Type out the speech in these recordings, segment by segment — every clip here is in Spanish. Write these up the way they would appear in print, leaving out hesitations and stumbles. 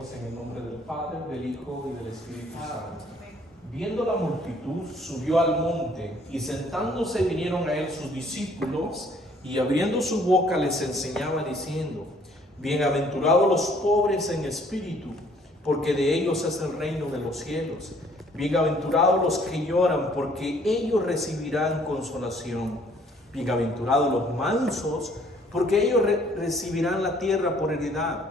Oremos en el nombre del Padre, del Hijo y del Espíritu Santo. Viendo la multitud, subió al monte, y sentándose vinieron a él sus discípulos, y abriendo su boca les enseñaba diciendo: Bienaventurados los pobres en espíritu, porque de ellos es el reino de los cielos. Bienaventurados los que lloran, porque ellos recibirán consolación. Bienaventurados los mansos, porque ellos recibirán la tierra por heredad.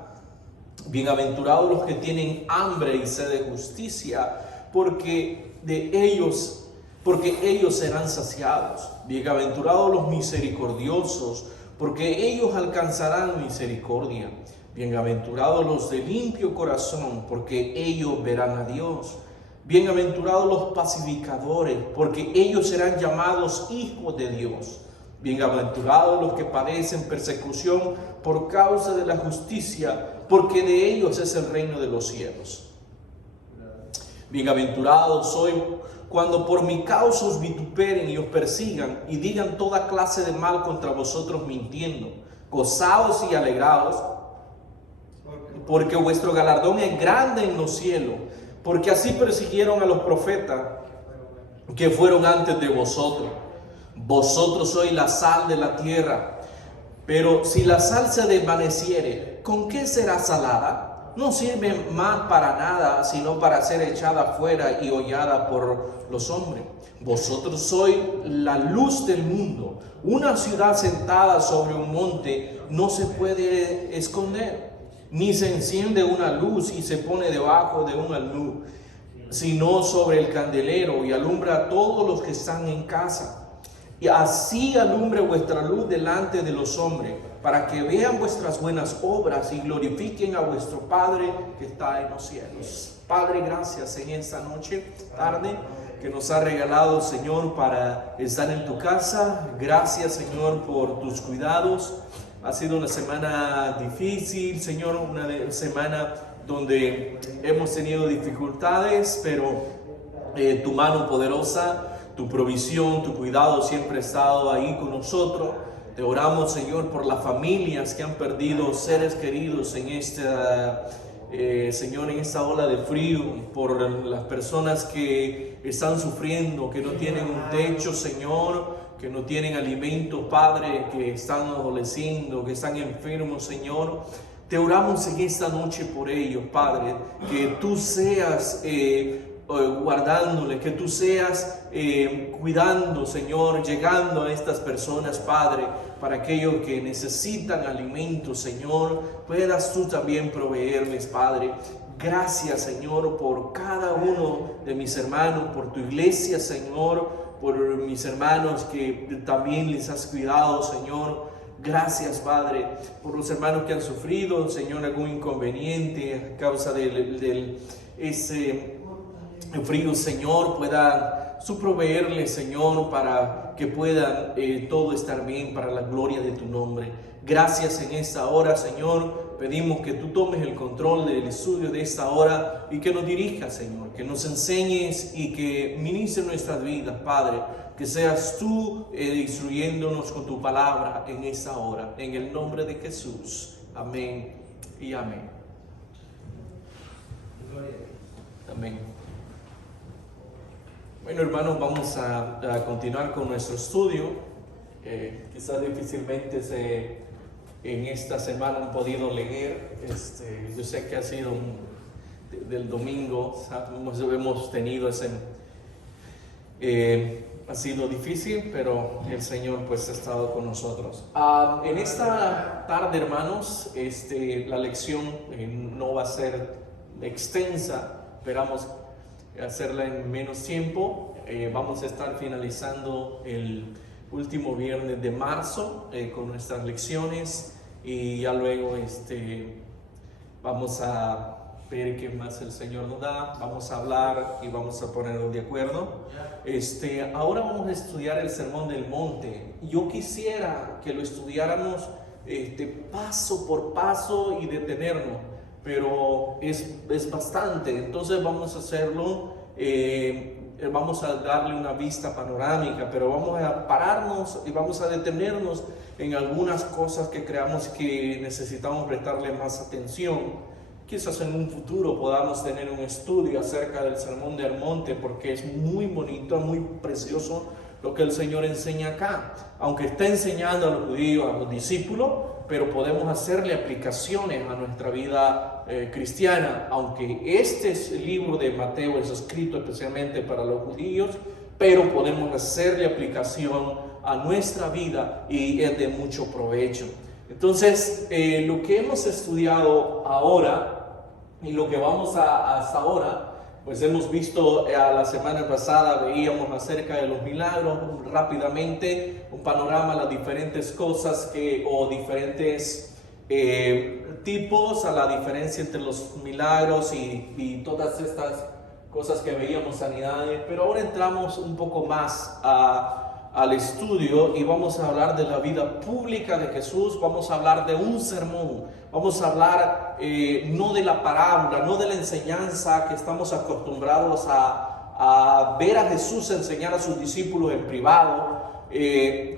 Bienaventurados los que tienen hambre y sed de justicia, porque ellos serán saciados. Bienaventurados los misericordiosos, porque ellos alcanzarán misericordia. Bienaventurados los de limpio corazón, porque ellos verán a Dios. Bienaventurados los pacificadores, porque ellos serán llamados hijos de Dios. Bienaventurados los que padecen persecución por causa de la justicia, porque de ellos es el reino de los cielos. Bienaventurados sois cuando por mi causa os vituperen y os persigan y digan toda clase de mal contra vosotros mintiendo. Gozaos y alegraos, porque vuestro galardón es grande en los cielos, porque así persiguieron a los profetas que fueron antes de vosotros. Vosotros sois la sal de la tierra, pero si la sal se desvaneciere, ¿con qué será salada? No sirve más para nada, sino para ser echada fuera y hollada por los hombres. Vosotros sois la luz del mundo. Una ciudad sentada sobre un monte no se puede esconder, ni se enciende una luz y se pone debajo de un almud, sino sobre el candelero y alumbra a todos los que están en casa. Y así alumbre vuestra luz delante de los hombres, para que vean vuestras buenas obras y glorifiquen a vuestro Padre que está en los cielos. Padre, gracias en esta tarde que nos ha regalado, Señor, para estar en tu casa. Gracias, Señor, por tus cuidados. Ha sido una semana difícil, Señor, una semana donde hemos tenido dificultades, pero tu mano poderosa, tu provisión, tu cuidado siempre ha estado ahí con nosotros. Te oramos, Señor, por las familias que han perdido seres queridos en Señor, en esta ola de frío, por las personas que están sufriendo, que no tienen un techo, Señor, que no tienen alimento, Padre, que están adoleciendo, que están enfermos, Señor. Te oramos en esta noche por ellos, Padre, que tú seas guardándole, que tú seas cuidando, Señor, llegando a estas personas, Padre, para aquellos que necesitan alimento, Señor, puedas tú también proveerles, Padre. Gracias, Señor, por cada uno de mis hermanos, por tu iglesia, Señor, por mis hermanos que también les has cuidado, Señor. Gracias, Padre, por los hermanos que han sufrido, Señor, algún inconveniente a causa de ese frío, Señor, puedan su proveerle, Señor, para que puedan todo estar bien para la gloria de tu nombre. Gracias en esta hora, Señor. Pedimos que tú tomes el control del estudio de esta hora y que nos dirijas, Señor, que nos enseñes y que ministres nuestras vidas, Padre, que seas tú instruyéndonos con tu palabra en esta hora, en el nombre de Jesús. Amén y amén. Amén. Bueno, hermanos, vamos a continuar con nuestro estudio. Quizás difícilmente en esta semana han podido leer. Yo sé que ha sido del domingo, hemos tenido ha sido difícil, pero el Señor pues ha estado con nosotros. En esta tarde, hermanos, la lección no va a ser extensa, esperamos hacerla en menos tiempo. Vamos a estar finalizando el último viernes de marzo con nuestras lecciones y ya luego vamos a ver qué más el Señor nos da, vamos a hablar y vamos a ponernos de acuerdo. Ahora vamos a estudiar el Sermón del Monte. Yo quisiera que lo estudiáramos paso por paso y detenernos, pero es bastante, entonces vamos a hacerlo, vamos a darle una vista panorámica, pero vamos a pararnos y vamos a detenernos en algunas cosas que creamos que necesitamos prestarle más atención, quizás en un futuro podamos tener un estudio acerca del Sermón del Monte, porque es muy bonito, muy precioso lo que el Señor enseña acá. Aunque está enseñando a los judíos, a los discípulos, pero podemos hacerle aplicaciones a nuestra vida cristiana. Aunque este libro de Mateo es escrito especialmente para los judíos, pero podemos hacerle aplicación a nuestra vida y es de mucho provecho. Entonces, lo que hemos estudiado ahora y lo que vamos hasta ahora, pues hemos visto la semana pasada, veíamos acerca de los milagros rápidamente, un panorama, las diferentes cosas o diferentes tipos, a la diferencia entre los milagros y todas estas cosas que veíamos, sanidades. Pero ahora entramos un poco más al estudio y vamos a hablar de la vida pública de Jesús. Vamos a hablar de un sermón, vamos a hablar no de la parábola, no de la enseñanza que estamos acostumbrados a ver a Jesús enseñar a sus discípulos en privado.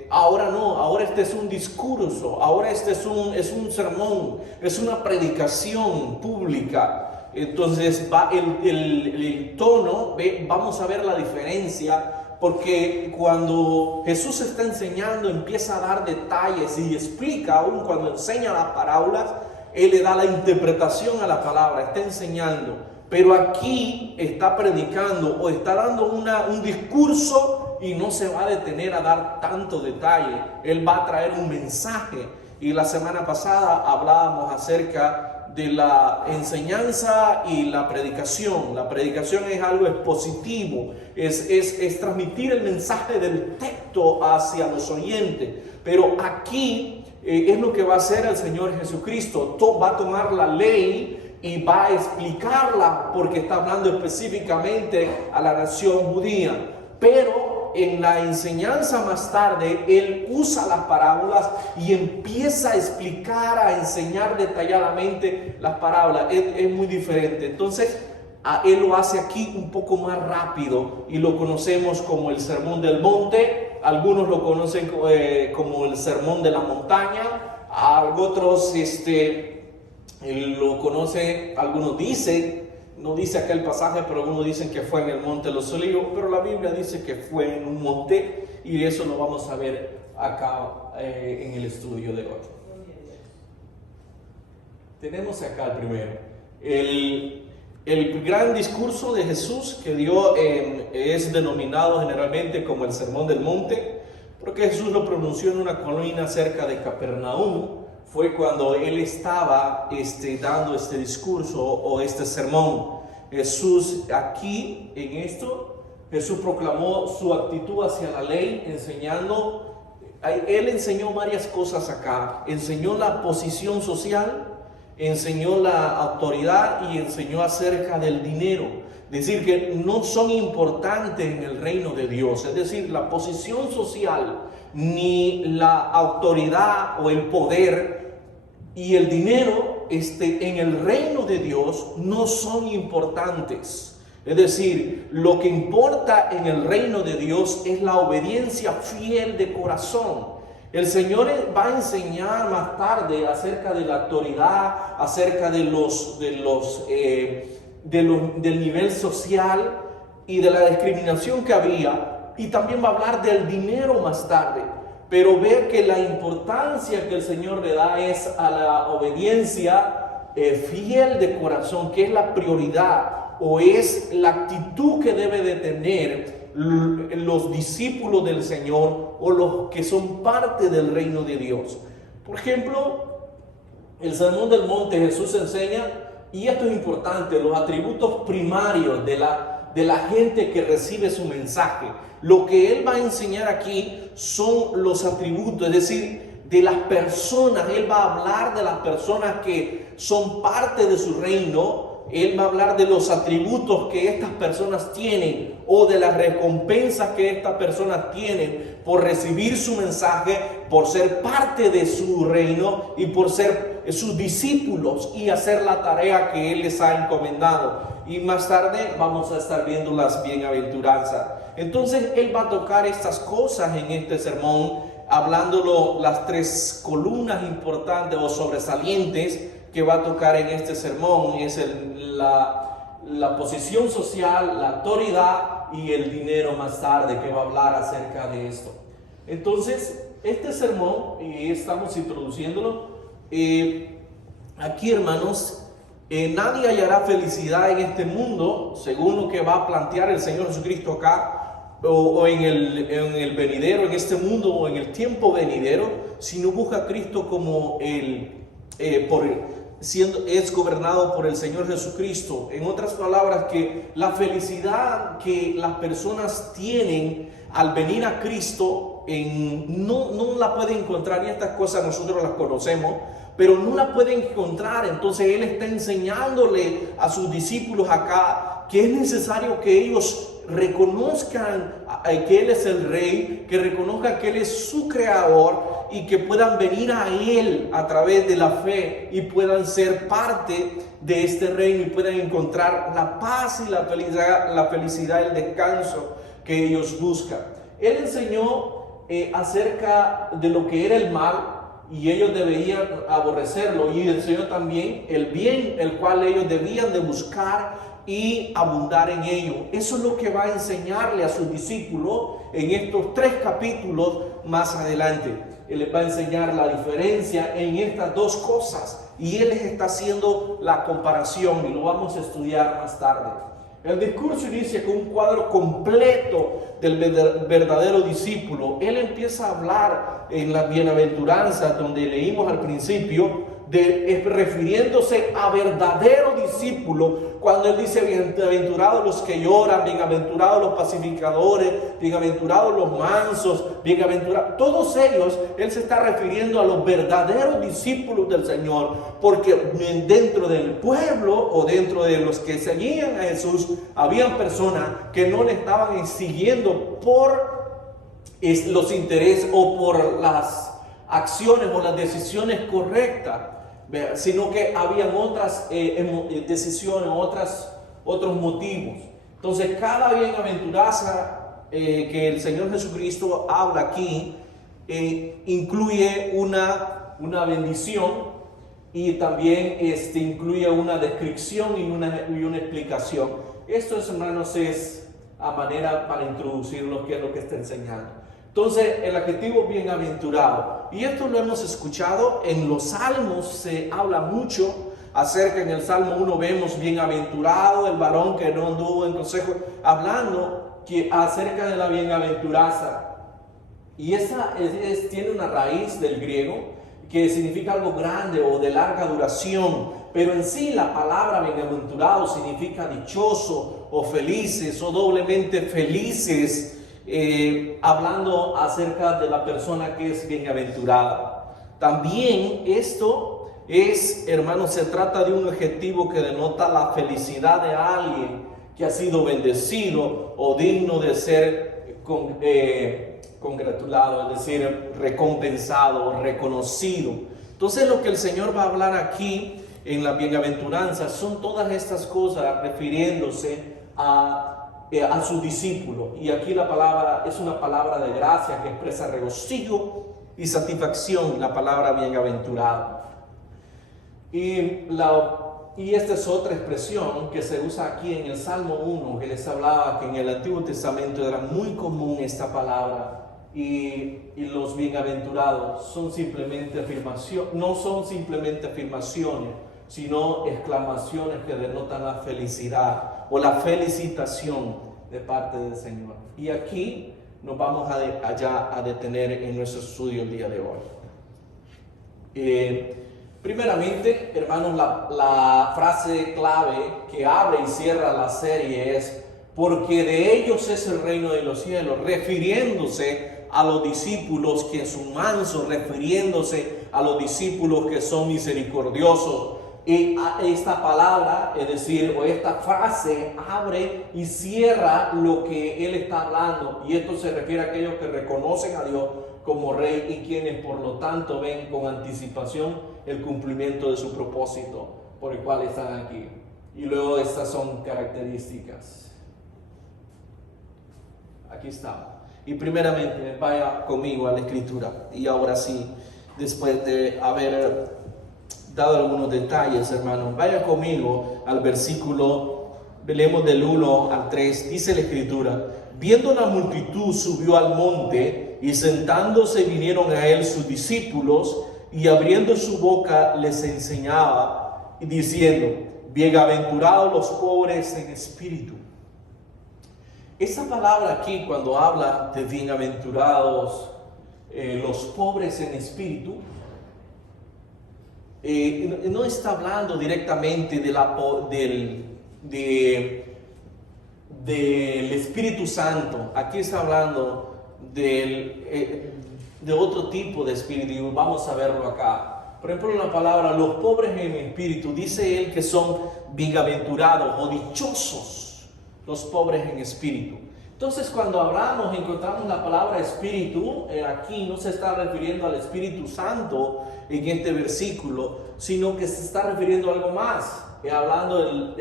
Ahora no, ahora este es un discurso, ahora este es un sermón, es una predicación pública. Entonces va el tono, vamos a ver la diferencia, porque cuando Jesús está enseñando, empieza a dar detalles y explica, aún cuando enseña las parábolas, Él le da la interpretación a la palabra, está enseñando. Pero aquí está predicando o está dando un discurso y no se va a detener a dar tanto detalle. Él va a traer un mensaje. Y la semana pasada hablábamos acerca de la enseñanza y la predicación. La predicación es algo expositivo, es transmitir el mensaje del texto hacia los oyentes. Pero aquí es lo que va a hacer el Señor Jesucristo. Va a tomar la ley y va a explicarla, porque está hablando específicamente a la nación judía. Pero en la enseñanza más tarde, Él usa las parábolas y empieza a explicar, a enseñar detalladamente las parábolas. Es muy diferente. Entonces, Él lo hace aquí un poco más rápido y lo conocemos como el Sermón del Monte. Algunos lo conocen como el Sermón de la Montaña. Otros lo conocen, algunos dicen, no dice acá el pasaje, pero algunos dicen que fue en el Monte de los Olivos, pero la Biblia dice que fue en un monte, y eso lo vamos a ver acá en el estudio de hoy. Tenemos acá el primero, el gran discurso de Jesús que dio, es denominado generalmente como el Sermón del Monte, porque Jesús lo pronunció en una colina cerca de Capernaum. Fue cuando Él estaba dando este discurso o este sermón. Jesús aquí, en esto, Jesús proclamó su actitud hacia la ley, enseñando. Él enseñó varias cosas acá. Enseñó la posición social, enseñó la autoridad y enseñó acerca del dinero. Es decir, que no son importantes en el reino de Dios. Es decir, la posición social, ni la autoridad o el poder y el dinero en el reino de Dios no son importantes. Es decir, lo que importa en el reino de Dios es la obediencia fiel de corazón. El Señor va a enseñar más tarde acerca de la autoridad, acerca del nivel social y de la discriminación que había, y también va a hablar del dinero más tarde. Pero ve que la importancia que el Señor le da es a la obediencia fiel de corazón, que es la prioridad o es la actitud que debe de tener los discípulos del Señor o los que son parte del reino de Dios. Por ejemplo, el Sermón del Monte, Jesús enseña, y esto es importante, los atributos primarios de la gente que recibe su mensaje. Lo que Él va a enseñar aquí son los atributos, es decir, de las personas. Él va a hablar de las personas que son parte de su reino. Él va a hablar de los atributos que estas personas tienen o de las recompensas que estas personas tienen por recibir su mensaje, por ser parte de su reino y por ser sus discípulos y hacer la tarea que Él les ha encomendado. Y más tarde vamos a estar viendo las bienaventuranzas. Entonces Él va a tocar estas cosas en este sermón, hablándolo las tres columnas importantes o sobresalientes que va a tocar en este sermón es la posición social, la autoridad y el dinero más tarde, que va a hablar acerca de esto. Entonces, este sermón, y estamos introduciéndolo, aquí, hermanos, nadie hallará felicidad en este mundo, según lo que va a plantear el Señor Jesucristo acá, o en el venidero, en este mundo, o en el tiempo venidero, si no busca a Cristo como es gobernado por el Señor Jesucristo. En otras palabras, que la felicidad que las personas tienen al venir a Cristo, no la pueden encontrar, y estas cosas nosotros las conocemos, pero no la pueden encontrar. Entonces Él está enseñándole a sus discípulos acá que es necesario que ellos reconozcan que Él es el Rey, que reconozcan que Él es su Creador, y que puedan venir a Él a través de la fe y puedan ser parte de este reino y puedan encontrar la paz y la felicidad, el descanso que ellos buscan. Él enseñó acerca de lo que era el mal, y ellos debían aborrecerlo, y enseñó también el bien, el cual ellos debían de buscar y abundar en ello. Eso es lo que va a enseñarle a sus discípulos en estos 3 capítulos más adelante. Él les va a enseñar la diferencia en estas 2 cosas, y Él les está haciendo la comparación, y lo vamos a estudiar más tarde. El discurso inicia con un cuadro completo del verdadero discípulo. Él empieza a hablar en las bienaventuranzas, donde leímos al principio, refiriéndose a verdadero discípulo, cuando Él dice: bienaventurados los que lloran, bienaventurados los pacificadores, bienaventurados los mansos, bienaventurados, todos ellos. Él se está refiriendo a los verdaderos discípulos del Señor, porque dentro del pueblo, o dentro de los que seguían a Jesús, habían personas que no le estaban siguiendo por los intereses o por las acciones o las decisiones correctas, sino que habían otras decisiones, otros motivos. Entonces, cada bienaventuranza que el Señor Jesucristo habla aquí incluye una bendición, y también incluye una descripción y una explicación. Esto, hermanos, es a manera para introducir lo que es lo que está enseñando. Entonces, el adjetivo bienaventurado, y esto lo hemos escuchado en los salmos, se habla mucho acerca. En el Salmo 1 vemos: bienaventurado el varón que no anduvo en consejo, hablando acerca de la bienaventuranza. Y esa tiene una raíz del griego que significa algo grande o de larga duración, pero en sí la palabra bienaventurado significa dichoso o felices o doblemente felices, hablando acerca de la persona que es bienaventurada. También esto es, hermanos, se trata de un adjetivo que denota la felicidad de alguien que ha sido bendecido o digno de ser congratulado, es decir, recompensado o reconocido. Entonces, lo que el Señor va a hablar aquí en la bienaventuranza son todas estas cosas refiriéndose a sus discípulos. Y aquí la palabra es una palabra de gracia que expresa regocijo y satisfacción, la palabra bienaventurado. Y esta es otra expresión que se usa aquí en el Salmo 1, que les hablaba que en el Antiguo Testamento era muy común esta palabra. Y los bienaventurados son simplemente no son simplemente afirmaciones, sino exclamaciones que denotan la felicidad o la felicitación de parte del Señor. Y aquí nos vamos a detener en nuestro estudio el día de hoy. Primeramente, hermanos, la frase clave que abre y cierra la serie es: porque de ellos es el reino de los cielos, refiriéndose a los discípulos que son mansos, refiriéndose a los discípulos que son misericordiosos. Y esta palabra, es decir, o esta frase, abre y cierra lo que Él está hablando. Y esto se refiere a aquellos que reconocen a Dios como Rey y quienes por lo tanto ven con anticipación el cumplimiento de su propósito por el cual están aquí. Y luego estas son características. Aquí está. Y primeramente vaya conmigo a la Escritura. Y ahora sí, después de haber dado algunos detalles, hermanos. Vaya conmigo al versículo, leemos del 1 al 3, dice la Escritura: viendo la multitud, subió al monte, y sentándose vinieron a él sus discípulos, y abriendo su boca les enseñaba, y diciendo: bienaventurados los pobres en espíritu. Esa palabra aquí, cuando habla de bienaventurados los pobres en espíritu, no está hablando directamente del Espíritu Santo. Aquí está hablando de otro tipo de espíritu, y vamos a verlo acá. Por ejemplo, la palabra los pobres en espíritu, dice él que son bienaventurados o dichosos los pobres en espíritu. Entonces, cuando encontramos la palabra espíritu, aquí no se está refiriendo al Espíritu Santo en este versículo, sino que se está refiriendo a algo más. Hablando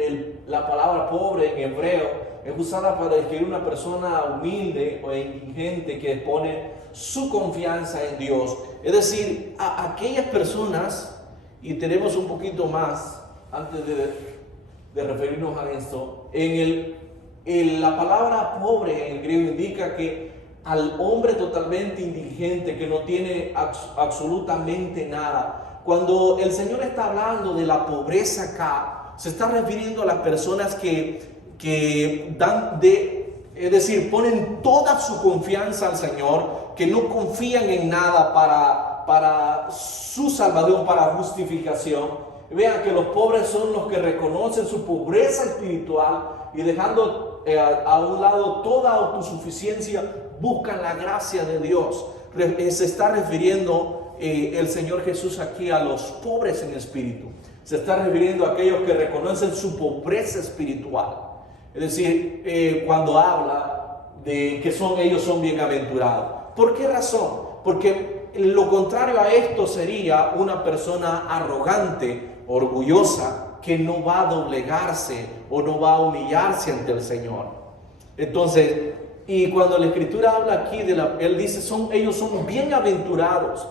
la palabra pobre en hebreo, es usada para describir una persona humilde o indigente que pone su confianza en Dios. Es decir, a aquellas personas, y tenemos un poquito más antes de referirnos a esto, la palabra pobre en el griego indica que al hombre totalmente indigente, que no tiene absolutamente nada. Cuando el Señor está hablando de la pobreza acá, se está refiriendo a las personas que es decir, ponen toda su confianza al Señor, que no confían en nada para su salvación, para justificación. Vean que los pobres son los que reconocen su pobreza espiritual y dejando a un lado toda autosuficiencia, buscan la gracia de Dios. Se está refiriendo el Señor Jesús aquí a los pobres en espíritu. Se está refiriendo a aquellos que reconocen su pobreza espiritual. Es decir, cuando habla de que ellos son bienaventurados. ¿Por qué razón? Porque lo contrario a esto sería una persona arrogante, orgullosa, que no va a doblegarse o no va a humillarse ante el Señor. Entonces, y cuando la Escritura habla aquí él dice, ellos son bienaventurados,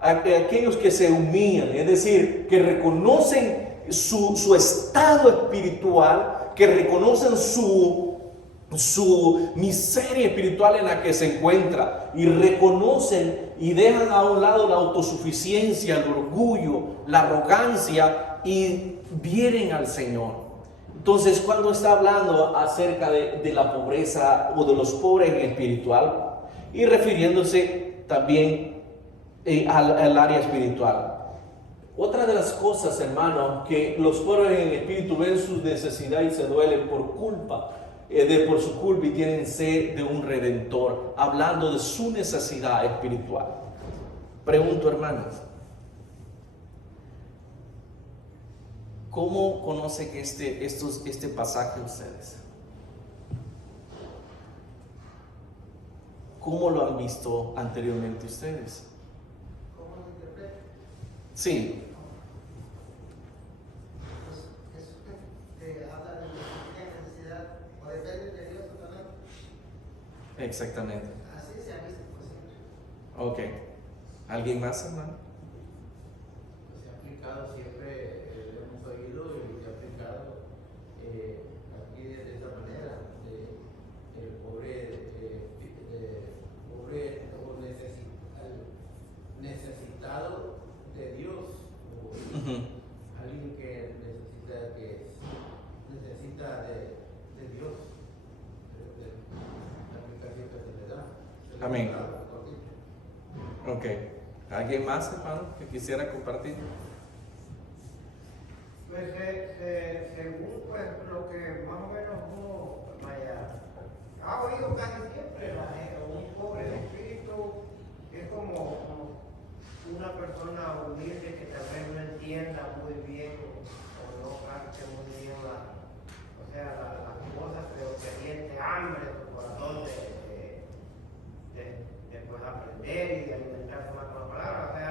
aquellos que se humillan, es decir, que reconocen su estado espiritual, que reconocen su miseria espiritual en la que se encuentra, y reconocen y dejan a un lado la autosuficiencia, el orgullo, la arrogancia, y vienen al Señor. Entonces, cuando está hablando acerca de la pobreza o de los pobres en espiritual, y refiriéndose también al área espiritual. Otra de las cosas, hermanos, que los pobres en espíritu ven su necesidad y se duelen por su culpa, y tienen sed de un redentor, hablando de su necesidad espiritual. Pregunto, hermanos, ¿cómo conocen este pasaje ustedes? ¿Cómo lo han visto anteriormente ustedes? ¿Cómo lo interpretan? Sí. Pues habla de la necesidad, o depende de Dios totalmente. Exactamente. Así se ha visto por siempre. Ok. ¿Alguien más, hermano? Pues se ha aplicado siempre, lo hemos oído y se ha aplicado aquí de esa manera, el pobre o necesitado de Dios, o alguien que necesita de Dios, de la aplicación que se le da. Amén. Ok. ¿Alguien más, hermano, que quisiera compartir? Pues según pues, lo que más o menos uno ha oído casi siempre, un pobre de espíritu es como una persona humilde que tal vez no entienda muy bien o no capte muy bien las cosas, pero que siente hambre en su corazón de pues, aprender y de alimentarse más con la palabra. O sea,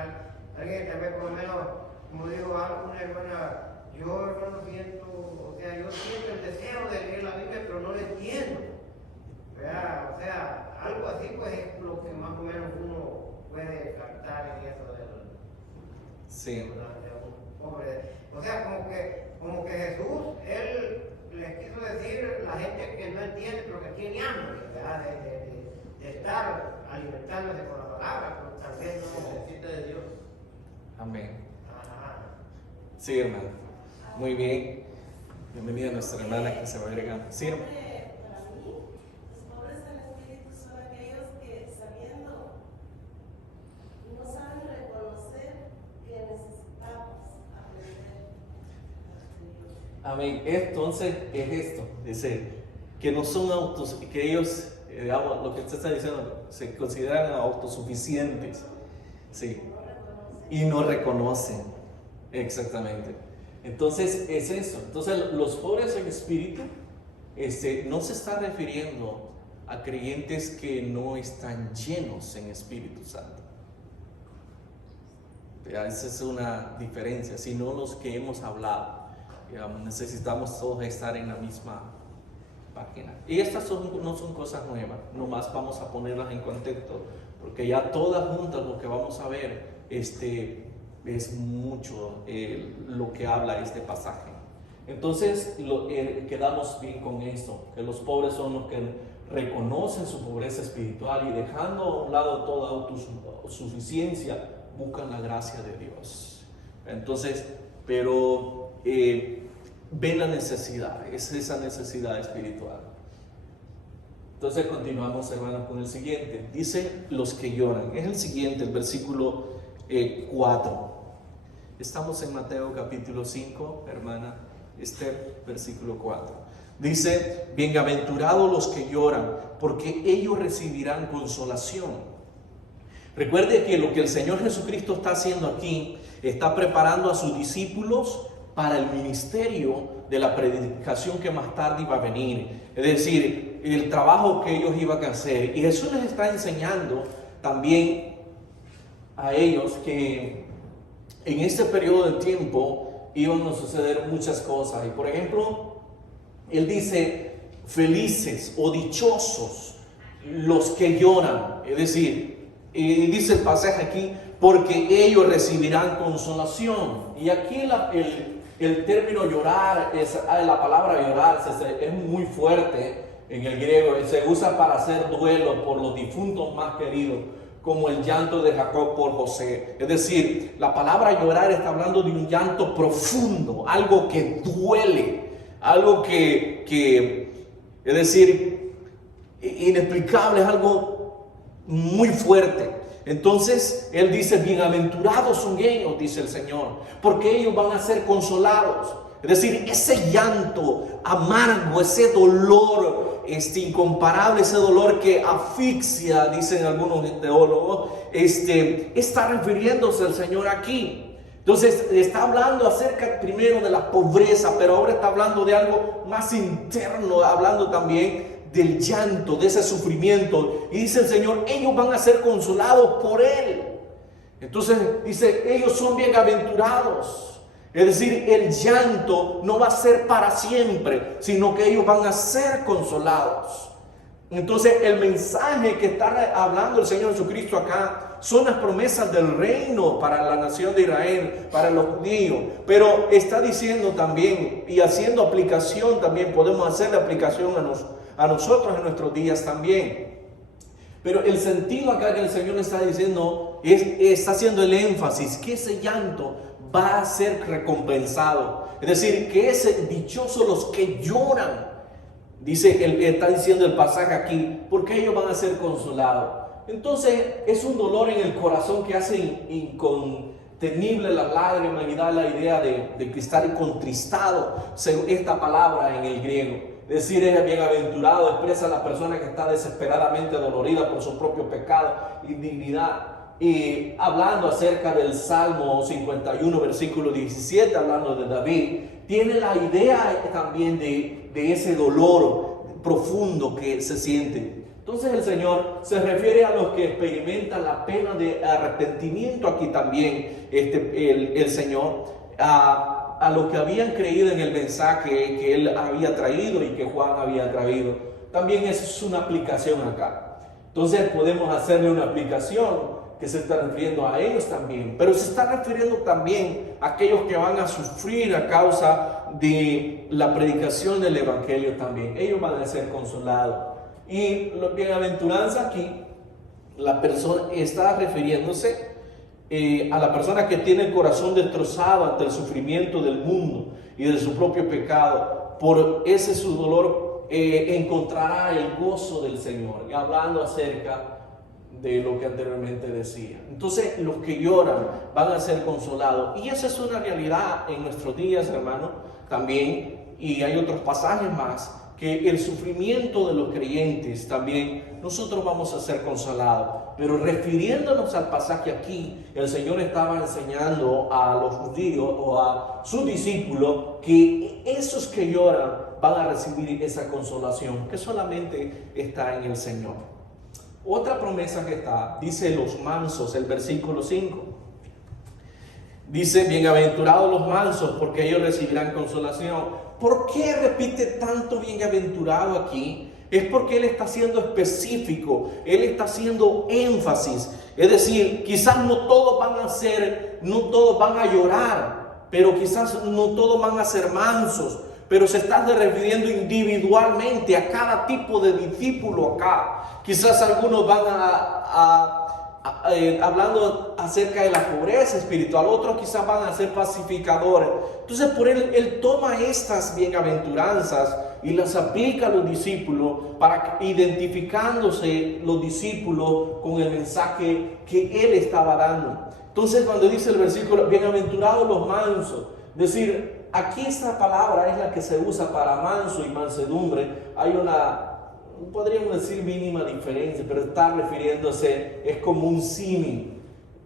alguien tal vez por lo menos, como digo, una hermana, yo hermano yo siento el deseo de leer la Biblia, pero no lo entiendo. ¿Verdad? O sea, algo así pues es lo que más o menos uno puede captar en eso Sí. un poco O sea, como que Jesús, él les quiso decir a la gente que no entiende, pero que tiene hambre, ¿verdad? De estar alimentándose con la palabra, pero tal vez no. Necesita de Dios. Amén. Ajá. Sí, hermano. Muy bien. Bienvenida a nuestra hermana que se va agregando. Sí, hermano. Para mí, los pobres en espíritu son aquellos que sabiendo no saben reconocer que necesitamos aprender a Dios. Amén. Entonces es esto, dice, que no son autos, que ellos, digamos, lo que usted está diciendo, se consideran autosuficientes, sí, y no reconocen, exactamente. Entonces es eso. Entonces los pobres en espíritu, no se está refiriendo a creyentes que no están llenos en Espíritu Santo. Esa es una diferencia, sino los que hemos hablado. Digamos, necesitamos todos estar en la misma página. Y estas no son cosas nuevas, nomás vamos a ponerlas en contexto, porque ya todas juntas lo que vamos a ver es mucho lo que habla este pasaje. Entonces quedamos bien con esto, que los pobres son los que reconocen su pobreza espiritual y dejando a un lado toda autosuficiencia, buscan la gracia de Dios. Entonces, pero ven la necesidad, es esa necesidad espiritual. Entonces continuamos, hermanos, con el siguiente. Dice los que lloran. Es el siguiente, el versículo 4. Estamos en Mateo capítulo 5, hermana Esther, versículo 4. Dice, bienaventurados los que lloran, porque ellos recibirán consolación. Recuerde que lo que el Señor Jesucristo está haciendo aquí, está preparando a sus discípulos para el ministerio de la predicación que más tarde iba a venir. Es decir, el trabajo que ellos iban a hacer. Y Jesús les está enseñando también a ellos que en este periodo de tiempo iban a suceder muchas cosas. Y por ejemplo, Él dice, felices o dichosos los que lloran. Es decir, y dice el pasaje aquí, porque ellos recibirán consolación. Y aquí el término llorar, la palabra llorar es muy fuerte en el griego. Se usa para hacer duelo por los difuntos más queridos, como el llanto de Jacob por José. Es decir, la palabra llorar está hablando de un llanto profundo, algo que duele, algo que es decir, inexplicable, es algo muy fuerte. Entonces, Él dice, bienaventurados son ellos, dice el Señor, porque ellos van a ser consolados. Es decir, ese llanto amargo, ese dolor incomparable, ese dolor que asfixia, dicen algunos teólogos, está refiriéndose al Señor aquí. Entonces está hablando acerca primero de la pobreza, pero ahora está hablando de algo más interno, hablando también del llanto, de ese sufrimiento. Y dice el Señor, ellos van a ser consolados por Él. Entonces dice, ellos son bienaventurados. Es decir, el llanto no va a ser para siempre, sino que ellos van a ser consolados. Entonces el mensaje que está hablando el Señor Jesucristo acá son las promesas del reino para la nación de Israel, para los judíos. Pero está diciendo también y haciendo aplicación también, podemos hacer la aplicación a nosotros en nuestros días también. Pero el sentido acá que el Señor está diciendo, está haciendo el énfasis que ese llanto va a ser recompensado. Es decir, que es dichoso los que lloran. Dice, está diciendo el pasaje aquí, porque ellos van a ser consolados. Entonces es un dolor en el corazón que hace incontenible las lágrimas y da la idea de estar contristado, según esta palabra en el griego. Es decir, es bienaventurado, expresa a la persona que está desesperadamente dolorida por su propio pecado y indignidad. Y hablando acerca del Salmo 51, versículo 17, hablando de David, tiene la idea también de ese dolor profundo que se siente. Entonces el Señor se refiere a los que experimentan la pena de arrepentimiento aquí también, el Señor, a los que habían creído en el mensaje que Él había traído y que Juan había traído. También es una aplicación acá. Entonces podemos hacerle una aplicación que se está refiriendo a ellos también, pero se está refiriendo también a aquellos que van a sufrir a causa de la predicación del Evangelio también. Ellos van a ser consolados. Y la bienaventuranza aquí, la persona está refiriéndose a la persona que tiene el corazón destrozado ante el sufrimiento del mundo y de su propio pecado. Por ese su dolor encontrará el gozo del Señor. Y hablando acerca de lo que anteriormente decía. Entonces, los que lloran van a ser consolados. Y esa es una realidad en nuestros días, hermano, también. Y hay otros pasajes más, que el sufrimiento de los creyentes también, nosotros vamos a ser consolados. Pero refiriéndonos al pasaje aquí, el Señor estaba enseñando a los judíos o a sus discípulos que esos que lloran van a recibir esa consolación que solamente está en el Señor. Otra promesa que está, dice los mansos, el versículo 5. Dice, bienaventurados los mansos, porque ellos recibirán consolación. ¿Por qué repite tanto bienaventurado aquí? Es porque Él está siendo específico, Él está haciendo énfasis. Es decir, quizás no todos van a llorar, pero quizás no todos van a ser mansos. Pero se está refiriendo individualmente a cada tipo de discípulo acá. Quizás algunos van hablando acerca de la pobreza espiritual, otros quizás van a ser pacificadores. Entonces por él toma estas bienaventuranzas y las aplica a los discípulos, para identificándose los discípulos con el mensaje que Él estaba dando. Entonces cuando dice el versículo, bienaventurados los mansos, es decir, aquí esta palabra es la que se usa para manso y mansedumbre. Hay una, podríamos decir, mínima diferencia, pero está refiriéndose, es como un símil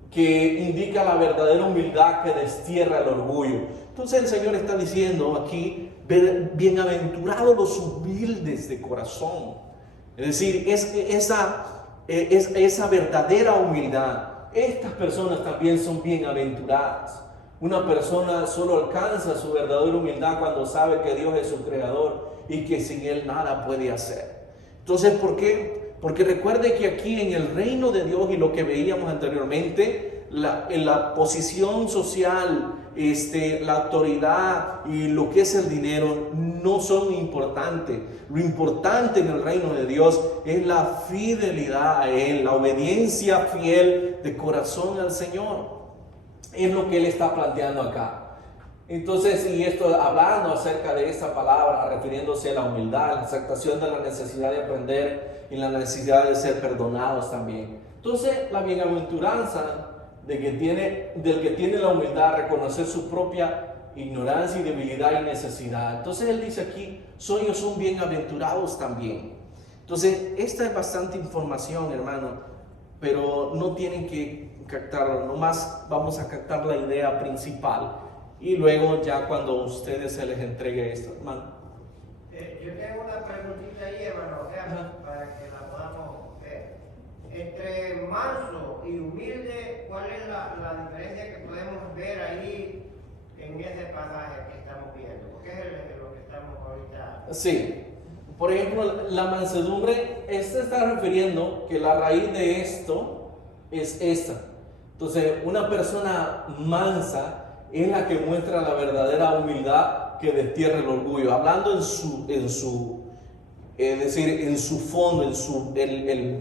que indica la verdadera humildad que destierra el orgullo. Entonces el Señor está diciendo aquí, bienaventurados los humildes de corazón. Es decir, esa verdadera humildad. Estas personas también son bienaventuradas. Una persona solo alcanza su verdadera humildad cuando sabe que Dios es su creador y que sin Él nada puede hacer. Entonces, ¿por qué? Porque recuerde que aquí en el reino de Dios, y lo que veíamos anteriormente, la posición social, la autoridad y lo que es el dinero no son importantes. Lo importante en el reino de Dios es la fidelidad a Él, la obediencia fiel de corazón al Señor. Es lo que Él está planteando acá. Entonces, y esto hablando acerca de esta palabra, refiriéndose a la humildad, la aceptación de la necesidad de aprender y la necesidad de ser perdonados también. Entonces, la bienaventuranza del que tiene la humildad, reconocer su propia ignorancia y debilidad y necesidad. Entonces, Él dice aquí, ellos son bienaventurados también. Entonces, esta es bastante información, hermano, pero no tienen que captarlo, nomás vamos a captar la idea principal y luego ya cuando a ustedes se les entregue esto, hermano. Yo tengo una preguntita ahí, hermano, para que la podamos ver. Entre manso y humilde, ¿cuál es la diferencia que podemos ver ahí en ese pasaje que estamos viendo? Porque es lo que estamos ahorita. Sí, por ejemplo, la mansedumbre, está refiriendo que la raíz de esto es esta. Entonces, una persona mansa es la que muestra la verdadera humildad que destierra el orgullo. Hablando en su fondo,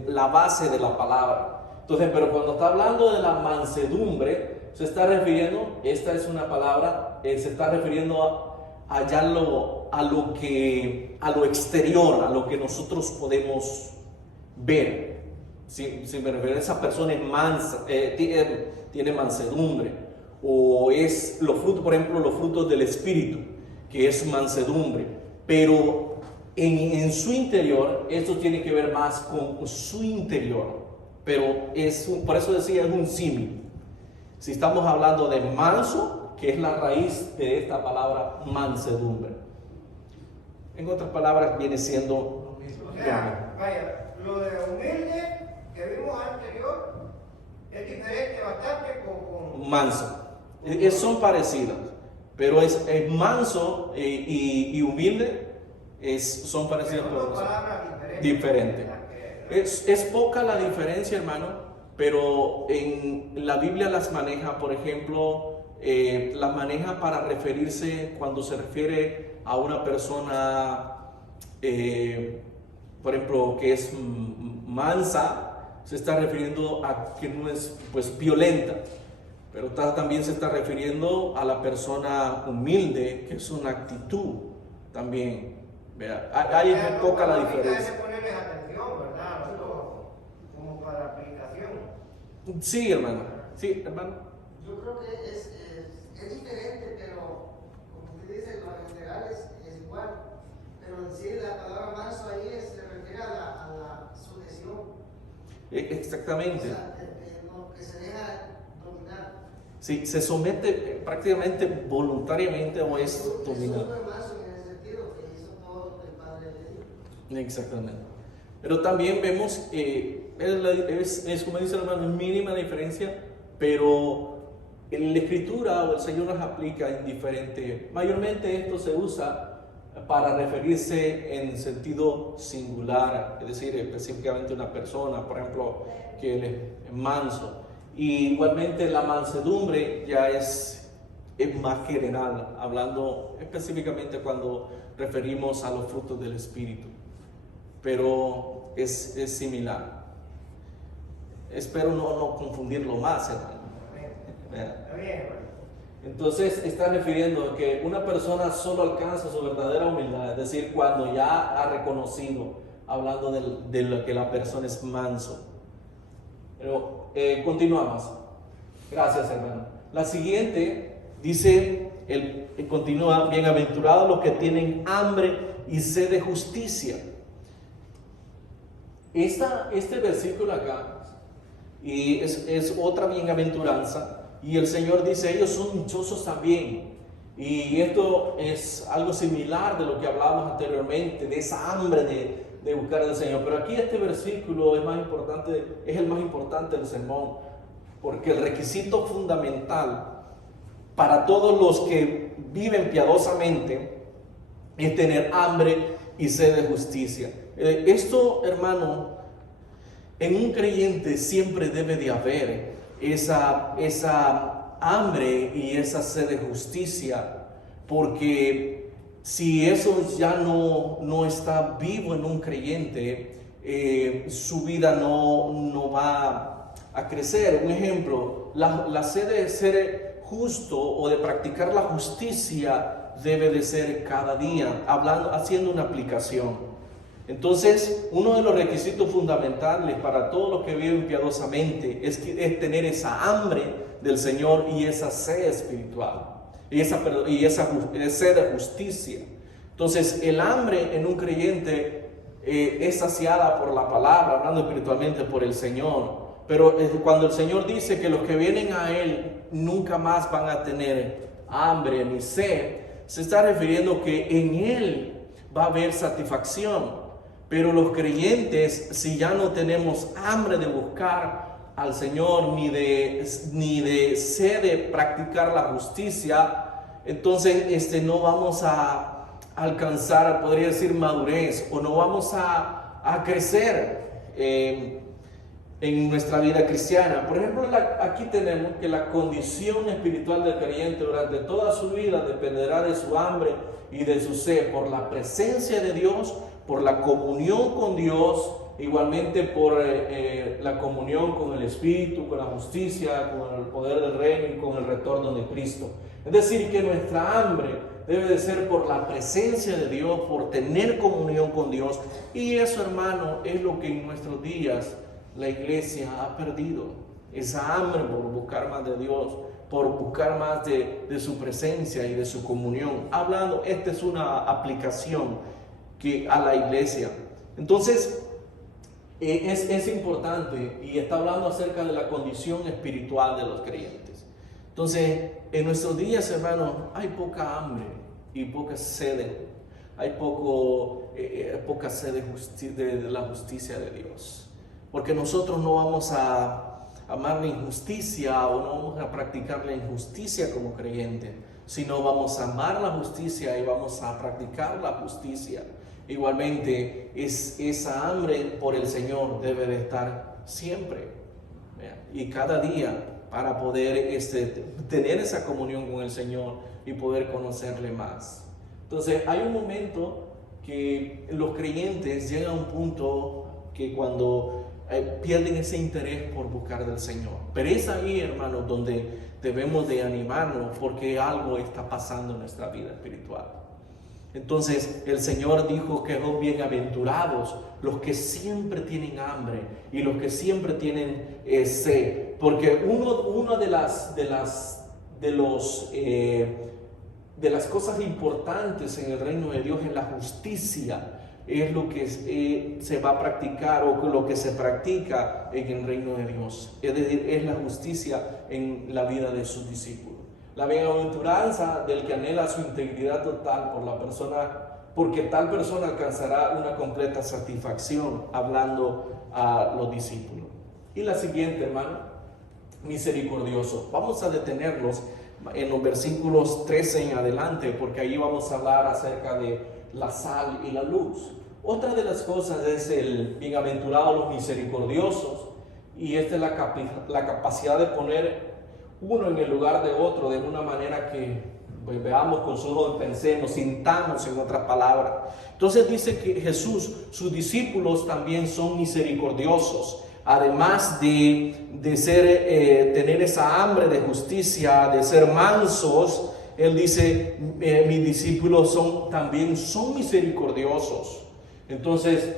la base de la palabra. Entonces, pero cuando está hablando de la mansedumbre, se está refiriendo, esta es una palabra, se está refiriendo a lo exterior, a lo que nosotros podemos ver. Si me refiero a esa persona es mansa, tiene mansedumbre, o es los frutos, por ejemplo, los frutos del Espíritu, que es mansedumbre, pero en su interior, esto tiene que ver más con su interior, pero por eso decía, es un símil. Si estamos hablando de manso, que es la raíz de esta palabra mansedumbre. En otras palabras, viene siendo O sea, vaya, lo de humilde que vimos anterior es diferente bastante con manso. Son parecidas, pero es manso y humilde son parecidas, pero palabras diferentes. Es poca la diferencia, hermano, pero en la Biblia las maneja, por ejemplo, las maneja para referirse cuando se refiere a una persona, por ejemplo, que es mansa, se está refiriendo a que no es pues violenta, pero también se está refiriendo a la persona humilde, que es una actitud también. Vea, ahí toca la diferencia. Hay que ponerles atención, ¿verdad? Como para aplicación. Sí, hermano. Sí, hermano. Yo creo que es diferente, pero como usted dice, lo general es igual. Pero en sí la palabra manso ahí se refiere a la sujeción. Exactamente. O sea, lo que se deja dominar. Sí, se somete prácticamente voluntariamente o es Jesús dominado. fue manso en ese sentido, que hizo todo lo que el Padre le dijo. Exactamente. Pero también vemos, es como dice el hermano, mínima diferencia, pero en la escritura o el Señor nos aplica en diferente. Mayormente esto se usa para referirse en sentido singular, es decir, específicamente una persona, por ejemplo, que él es manso. Y igualmente la mansedumbre ya es más general, hablando específicamente cuando referimos a los frutos del Espíritu, pero es similar. Espero no confundirlo más, hermano. Está bien, hermano. Entonces está refiriendo a que una persona solo alcanza su verdadera humildad, es decir, cuando ya ha reconocido, hablando de lo que la persona es manso. Pero continuamos. Gracias, hermano. La siguiente dice, continúa, bienaventurados los que tienen hambre y sed de justicia. Este versículo acá y es otra bienaventuranza. Y el Señor dice, ellos son dichosos también. Y esto es algo similar de lo que hablábamos anteriormente, de esa hambre de buscar al Señor. Pero aquí este versículo es el más importante del sermón, porque el requisito fundamental para todos los que viven piadosamente es tener hambre y sed de justicia. Esto, hermano, en un creyente siempre debe de haber esa hambre y esa sed de justicia, porque si eso ya no está vivo en un creyente, su vida no va a crecer. Un ejemplo, la sed de ser justo o de practicar la justicia debe de ser cada día, haciendo una aplicación. Entonces, uno de los requisitos fundamentales para todos los que viven piadosamente es tener esa hambre del Señor y esa sed espiritual y esa sed de justicia. Entonces, el hambre en un creyente es saciada por la palabra, hablando espiritualmente por el Señor. Pero cuando el Señor dice que los que vienen a Él nunca más van a tener hambre ni sed, se está refiriendo que en Él va a haber satisfacción. Pero los creyentes, si ya no tenemos hambre de buscar al Señor, ni de sed de practicar la justicia, entonces no vamos a alcanzar, podría decir, madurez, o no vamos a crecer en nuestra vida cristiana. Por ejemplo, aquí tenemos que la condición espiritual del creyente durante toda su vida dependerá de su hambre y de su sed por la presencia de Dios, por la comunión con Dios, igualmente por la comunión con el Espíritu, con la justicia, con el poder del reino y con el retorno de Cristo. Es decir, que nuestra hambre debe de ser por la presencia de Dios, por tener comunión con Dios. Y eso, hermano, es lo que en nuestros días la iglesia ha perdido. Esa hambre por buscar más de Dios, por buscar más de su presencia y de su comunión. Hablando, esta es una aplicación a la iglesia. Entonces, es importante y está hablando acerca de la condición espiritual de los creyentes. Entonces, en nuestros días, hermanos, hay poca hambre y poca sed. Hay poca sed de la justicia de Dios. Porque nosotros no vamos a amar la injusticia o no vamos a practicar la injusticia como creyentes, sino vamos a amar la justicia y vamos a practicar la justicia. Igualmente, esa hambre por el Señor debe de estar siempre. y cada día para poder tener esa comunión con el Señor y poder conocerle más. Entonces hay un momento que los creyentes llegan a un punto que cuando pierden ese interés por buscar del Señor. Pero es ahí, hermanos, donde debemos de animarnos, porque algo está pasando en nuestra vida espiritual. Entonces el Señor dijo que son bienaventurados los que siempre tienen hambre y los que siempre tienen sed, porque una de las cosas importantes en el reino de Dios es la justicia. Es lo que se va a practicar, o lo que se practica en el reino de Dios. Es decir, es la justicia en la vida de sus discípulos. La bienaventuranza del que anhela su integridad total por la persona, porque tal persona alcanzará una completa satisfacción, hablando a los discípulos. Y la siguiente, hermano, misericordioso. Vamos a detenernos en los versículos 13 en adelante, porque ahí vamos a hablar acerca de la sal y la luz. Otra de las cosas es el bienaventurado los misericordiosos, y esta es la capacidad de poner uno en el lugar de otro de una manera que pues, veamos con sus ojos, pensemos, sintamos, en otras palabras. Entonces dice que Jesús, sus discípulos también son misericordiosos, además de ser, tener esa hambre de justicia, de ser mansos. Él dice, mis discípulos también son misericordiosos. Entonces,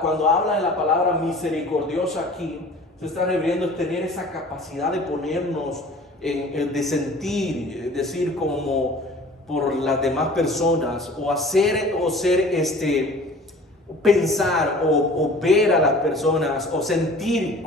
cuando habla de la palabra misericordiosa aquí, se está refiriendo a tener esa capacidad de ponernos, de sentir, decir como por las demás personas, o hacer, o ser, pensar, o ver a las personas, o sentir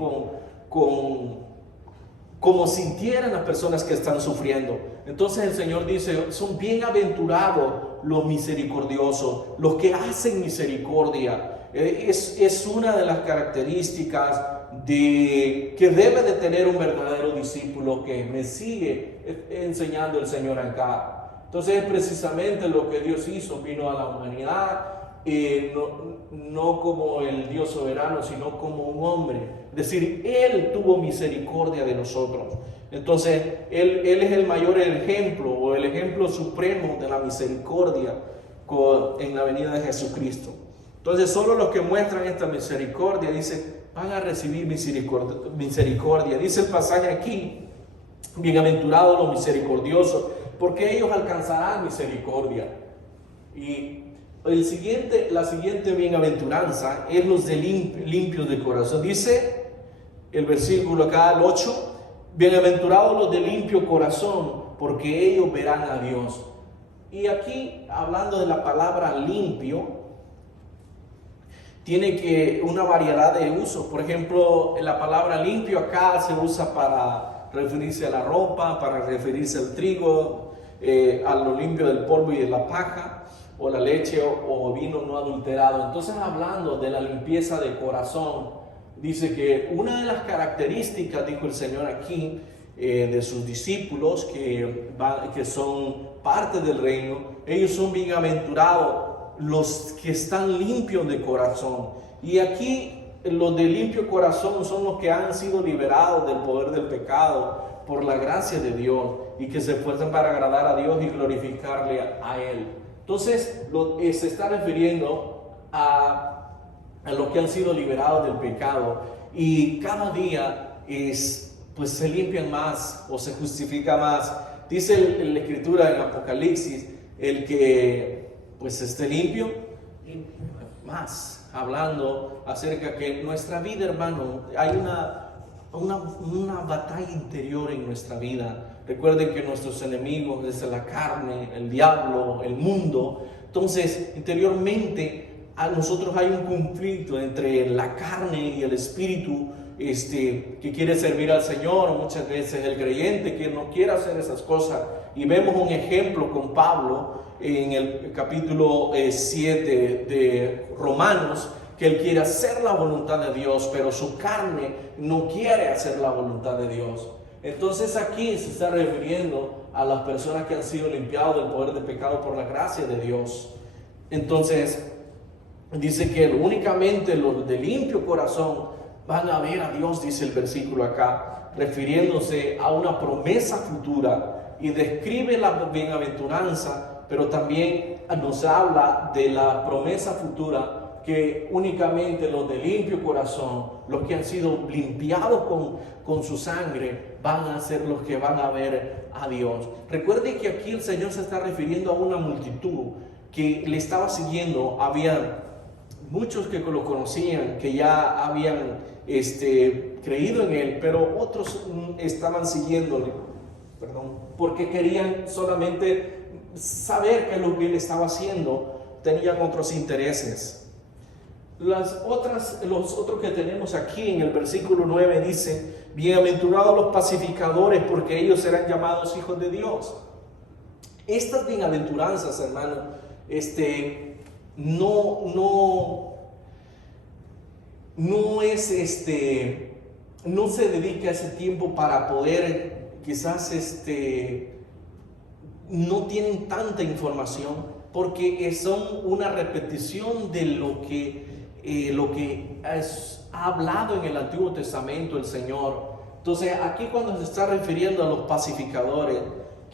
como sintieran las personas que están sufriendo. Entonces el Señor dice, son bienaventurados los misericordiosos, los que hacen misericordia. Es una de las características que debe de tener un verdadero discípulo, que me sigue enseñando el Señor acá. Entonces es precisamente lo que Dios hizo, vino a la humanidad, no como el Dios soberano, sino como un hombre. Es decir, Él tuvo misericordia de nosotros. Entonces, Él es el mayor ejemplo, o el ejemplo supremo de la misericordia en la venida de Jesucristo. Entonces, solo los que muestran esta misericordia, dice, van a recibir misericordia. Dice el pasaje aquí, bienaventurados los misericordiosos, porque ellos alcanzarán misericordia. Y la siguiente bienaventuranza es los de limpios de corazón. Dice el versículo acá, el 8, bienaventurados los de limpio corazón, porque ellos verán a Dios. Y aquí, hablando de la palabra limpio, tiene una variedad de usos. Por ejemplo, la palabra limpio acá se usa para referirse a la ropa, para referirse al trigo, a lo limpio del polvo y de la paja, o la leche o vino no adulterado. Entonces, hablando de la limpieza de corazón, dice que una de las características, dijo el Señor aquí, de sus discípulos que son parte del reino, ellos son bienaventurados los que están limpios de corazón. Y aquí los de limpio corazón son los que han sido liberados del poder del pecado por la gracia de Dios, y que se esfuerzan para agradar a Dios y glorificarle a Él. Entonces se está refiriendo a los que han sido liberados del pecado, y cada día pues se limpian más, o se justifica más. Dice la Escritura en Apocalipsis, el que pues esté limpio más, hablando acerca que nuestra vida, hermano, hay una batalla interior en nuestra vida. Recuerden que nuestros enemigos es la carne, el diablo, el mundo. Entonces, interiormente a nosotros hay un conflicto entre la carne y el espíritu, que quiere servir al Señor. Muchas veces el creyente que no quiere hacer esas cosas. Y vemos un ejemplo con Pablo en el capítulo 7 de Romanos, que él quiere hacer la voluntad de Dios, pero su carne no quiere hacer la voluntad de Dios. Entonces aquí se está refiriendo a las personas que han sido limpiados del poder del pecado por la gracia de Dios. Entonces dice que únicamente los de limpio corazón van a ver a Dios, dice el versículo acá, refiriéndose a una promesa futura, y describe la bienaventuranza, pero también nos habla de la promesa futura, que únicamente los de limpio corazón, los que han sido limpiados con su sangre, van a ser los que van a ver a Dios. Recuerde que aquí el Señor se está refiriendo a una multitud que le estaba siguiendo. Había muchos que lo conocían, que ya habían creído en Él, pero otros estaban siguiéndole, porque querían solamente saber qué es lo que Él estaba haciendo, tenían otros intereses. Los otros que tenemos aquí en el versículo 9 dice: bienaventurados los pacificadores, porque ellos serán llamados hijos de Dios. Estas bienaventuranzas, hermano, no se dedica ese tiempo para poder, quizás no tienen tanta información, porque son una repetición de lo que ha hablado en el Antiguo Testamento el Señor. Entonces aquí, cuando se está refiriendo a los pacificadores,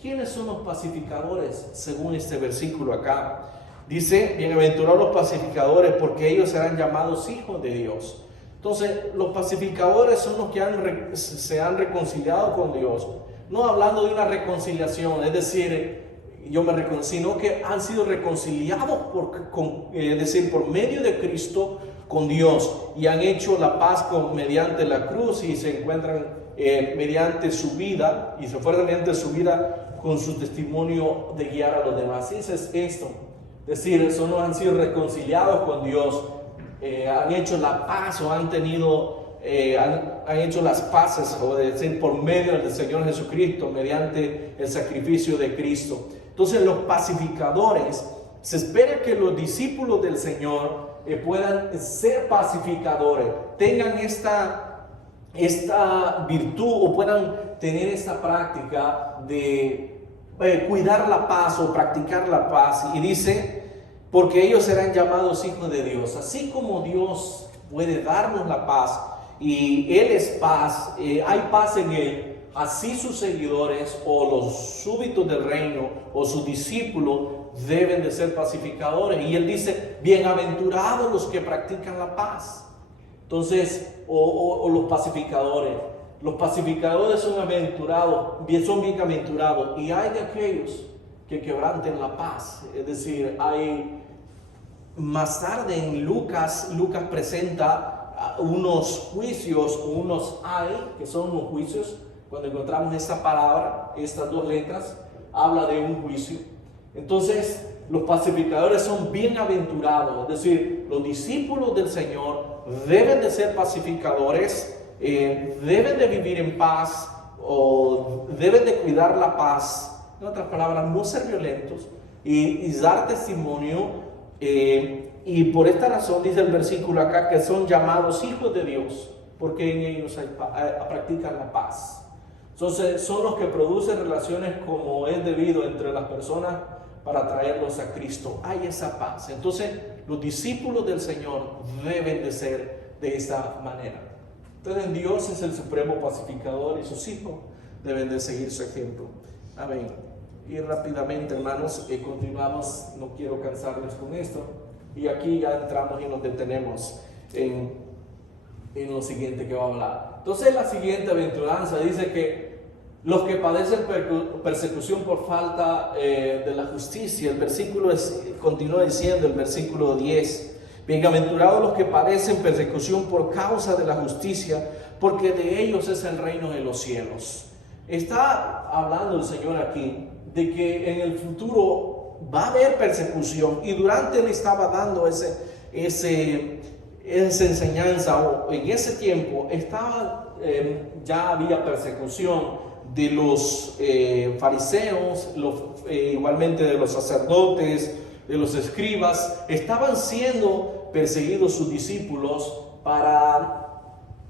¿quiénes son los pacificadores según este versículo acá? Dice: bienaventurados los pacificadores, porque ellos serán llamados hijos de Dios. Entonces, los pacificadores son los que se han reconciliado con Dios. No hablando de una reconciliación, es decir, yo me reconcilio, sino que han sido reconciliados por medio de Cristo con Dios, y han hecho la paz mediante la cruz, y se encuentran mediante su vida, y se fue mediante su vida con su testimonio de guiar a los demás. Eso es esto. Es decir, eso no han sido reconciliados con Dios, han hecho la paz, o han hecho las paces, o decir, por medio del Señor Jesucristo, mediante el sacrificio de Cristo. Entonces, los pacificadores, se espera que los discípulos del Señor puedan ser pacificadores, tengan esta virtud, o puedan tener esta práctica de cuidar la paz o practicar la paz. Y dice: porque ellos serán llamados hijos de Dios. Así como Dios puede darnos la paz, y Él es paz, hay paz en Él, así sus seguidores, o los súbditos del reino, o sus discípulos, deben de ser pacificadores. Y Él dice: bienaventurados los que practican la paz. Entonces, o los pacificadores. Los pacificadores son bienaventurados, y hay de aquellos que quebranten la paz. Es decir, hay más tarde en Lucas presenta unos juicios, que son unos juicios. Cuando encontramos esta palabra, estas dos letras, habla de un juicio. Entonces, los pacificadores son bienaventurados, es decir, los discípulos del Señor deben de ser pacificadores, deben de vivir en paz, o deben de cuidar la paz. En otras palabras, no ser violentos y dar testimonio. Y por esta razón dice el versículo acá que son llamados hijos de Dios, porque en ellos practican la paz. Entonces, son los que producen relaciones como es debido entre las personas para traerlos a Cristo. Hay esa paz. Entonces, los discípulos del Señor deben de ser de esta manera. Entonces, Dios es el supremo pacificador, y sus hijos deben de seguir su ejemplo. Amén. Y rápidamente, hermanos, continuamos. No quiero cansarles con esto. Y aquí ya entramos y nos detenemos en lo siguiente que va a hablar. Entonces, la siguiente aventuranza dice que los que padecen persecución por falta de la justicia, el versículo continúa diciendo, el versículo 10: bienaventurados los que padecen persecución por causa de la justicia, porque de ellos es el reino de los cielos. Está hablando el Señor aquí de que en el futuro va a haber persecución, y durante Él estaba dando esa enseñanza, o en ese tiempo ya había persecución de los fariseos, igualmente de los sacerdotes, de los escribas. Estaban siendo perseguidos sus discípulos para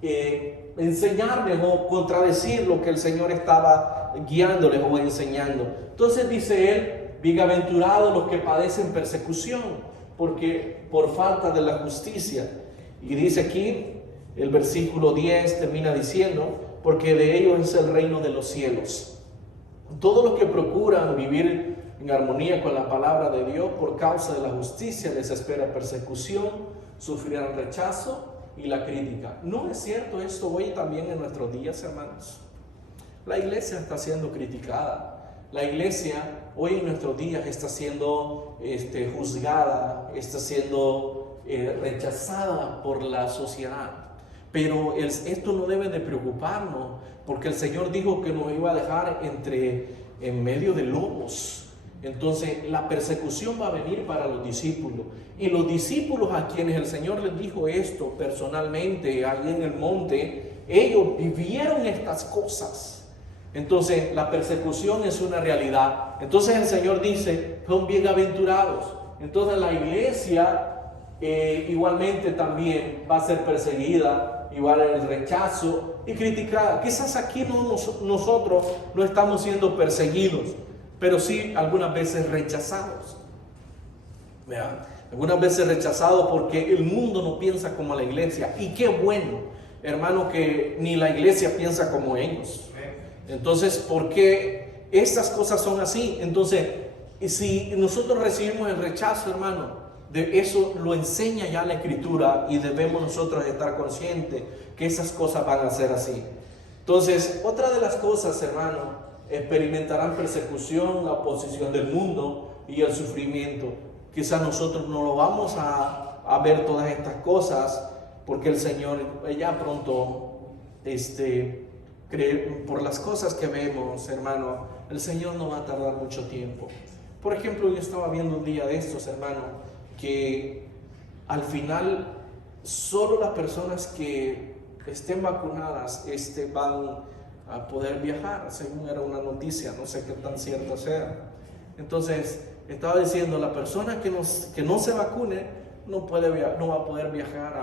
enseñarles o contradecir lo que el Señor estaba guiándoles o enseñando. Entonces dice Él: bienaventurados los que padecen persecución, porque por falta de la justicia. Y dice aquí: El versículo 10 termina diciendo, porque de ellos es el reino de los cielos. Todos los que procuran vivir en armonía con la palabra de Dios por causa de la justicia les espera persecución, sufrirán rechazo y la crítica. ¿No es cierto esto hoy también en nuestros días, hermanos? La iglesia está siendo criticada. La iglesia hoy en nuestros días está siendo juzgada, está siendo rechazada por la sociedad. Pero esto no debe de preocuparnos, porque el Señor dijo que nos iba a dejar en medio de lobos. Entonces la persecución va a venir para los discípulos. Y los discípulos a quienes el Señor les dijo esto personalmente, allí en el monte, ellos vivieron estas cosas. Entonces la persecución es una realidad. Entonces el Señor dice, son bienaventurados. Entonces la iglesia igualmente también va a ser perseguida, igual el rechazo y criticada. Quizás aquí nosotros no estamos siendo perseguidos, pero sí algunas veces rechazados. ¿Vean? Algunas veces rechazados porque el mundo no piensa como la iglesia. Y qué bueno, hermano, que ni la iglesia piensa como ellos. Entonces, ¿por qué estas cosas son así? Entonces, si nosotros recibimos el rechazo, hermano, de eso lo enseña ya la Escritura, y debemos nosotros estar conscientes que esas cosas van a ser así. Entonces, otra de las cosas, hermano, experimentarán persecución, la oposición del mundo y el sufrimiento. Quizás nosotros no lo vamos a ver todas estas cosas, porque el Señor ya pronto, por las cosas que vemos, hermano, el Señor no va a tardar mucho tiempo. Por ejemplo, yo estaba viendo un día de estos, hermano, que al final solo las personas que estén vacunadas van a poder viajar, según era una noticia, no sé qué tan cierta sea. Entonces estaba diciendo, la persona que no se vacune no va a poder viajar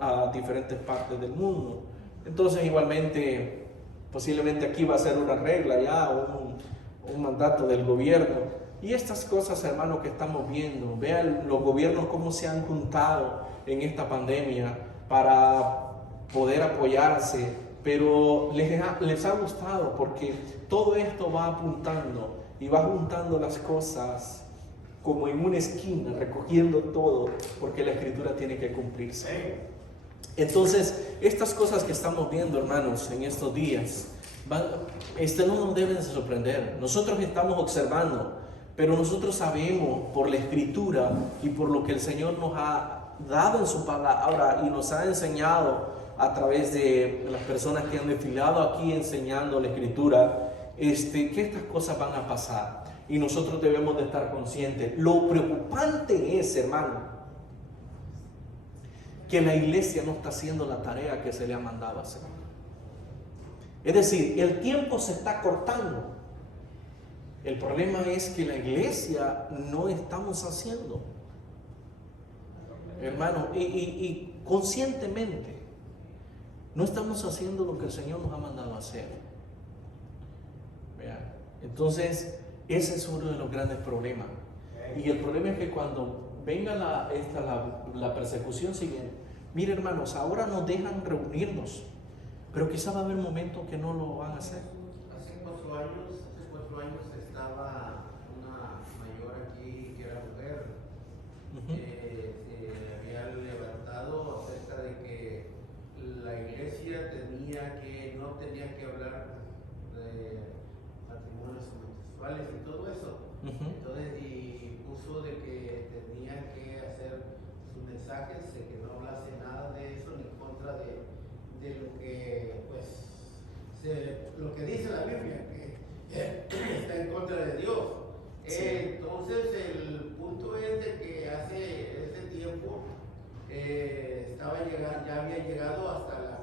a diferentes partes del mundo. Entonces igualmente, posiblemente aquí va a ser una regla ya, un mandato del gobierno. Y estas cosas, hermanos, que estamos viendo, vean los gobiernos cómo se han juntado en esta pandemia para poder apoyarse, pero les ha gustado, porque todo esto va apuntando y va juntando las cosas como en una esquina, recogiendo todo, porque la Escritura tiene que cumplirse. Entonces, estas cosas que estamos viendo, hermanos, en estos días, no nos deben sorprender. Nosotros estamos observando, pero nosotros sabemos por la Escritura y por lo que el Señor nos ha dado en su palabra y nos ha enseñado a través de las personas que han desfilado aquí enseñando la Escritura, que estas cosas van a pasar y nosotros debemos de estar conscientes. Lo preocupante es, hermano, que la iglesia no está haciendo la tarea que se le ha mandado a hacer. Es decir, el tiempo se está cortando. El problema es que la iglesia no estamos haciendo, hermano, y conscientemente no estamos haciendo lo que el Señor nos ha mandado a hacer. Vean. Entonces, ese es uno de los grandes problemas. Y el problema es que cuando venga la persecución siguiente, mire, hermanos, ahora nos dejan reunirnos, pero quizá va a haber momentos que no lo van a hacer. Hace 4 años estaba una mayor aquí que era mujer. Se había levantado acerca de que la iglesia no tenía que hablar de matrimonios homosexuales y todo eso. Entonces, y puso de que tenía que hacer sus mensajes, de que no hablase nada de eso, ni en contra de lo que, pues, lo que dice la Biblia, que está en contra de Dios. Sí. Entonces, el punto es de que hace ese tiempo ya había llegado hasta la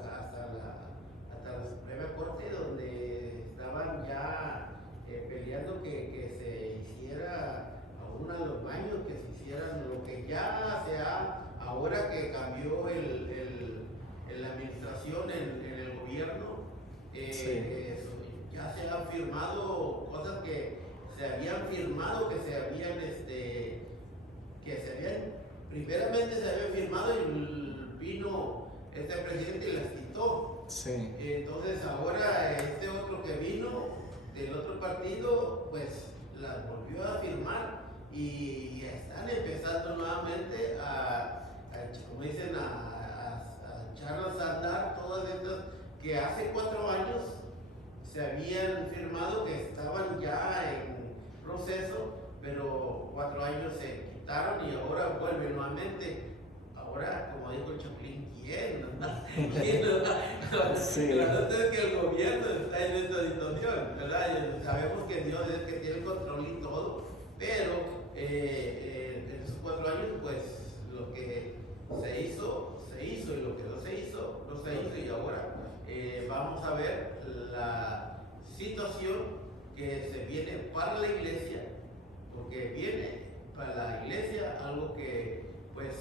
Suprema Corte, donde estaban ya peleando que se hiciera aún a los baños, que se hicieran lo que ya ahora que cambió la administración en el gobierno, ya se han firmado cosas que se habían firmado, primeramente se había firmado y vino este este presidente las quitó. Sí. Entonces ahora este otro que vino del otro partido, pues las volvió a firmar y están empezando nuevamente como dicen, a echarlas a andar todas estas que hace 4 años se habían firmado, que estaban ya en proceso, pero 4 años se quitaron y ahora vuelven nuevamente. Ahora, como dijo el Chaplin, ¿quién? Sí. La verdad es que el gobierno está en esta situación, ¿verdad? Y sabemos que Dios es el que tiene el control y todo, pero en esos 4 años, pues lo que se hizo, y lo que no se hizo, y ahora vamos a ver la situación que se viene para la iglesia, porque viene para la iglesia algo que pues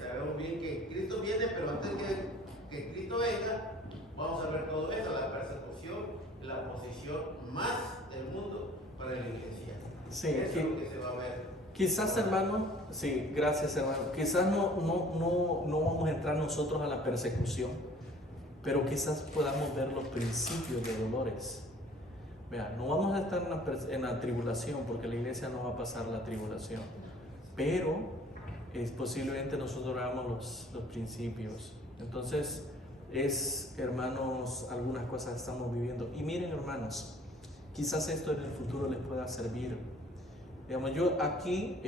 sabemos bien que Cristo viene, pero antes que Cristo venga, vamos a ver todo eso, la persecución, la oposición más del mundo para la iglesia. Sí, eso es lo que se va a ver. Quizás, hermano, sí, gracias, hermano. Quizás no vamos a entrar nosotros a la persecución, pero quizás podamos ver los principios de dolores. Vea, no vamos a estar en la tribulación, porque la iglesia no va a pasar la tribulación, pero posiblemente nosotros veamos los principios. Entonces, hermanos, algunas cosas estamos viviendo. Y miren, hermanos, quizás esto en el futuro les pueda servir. Digamos, yo aquí,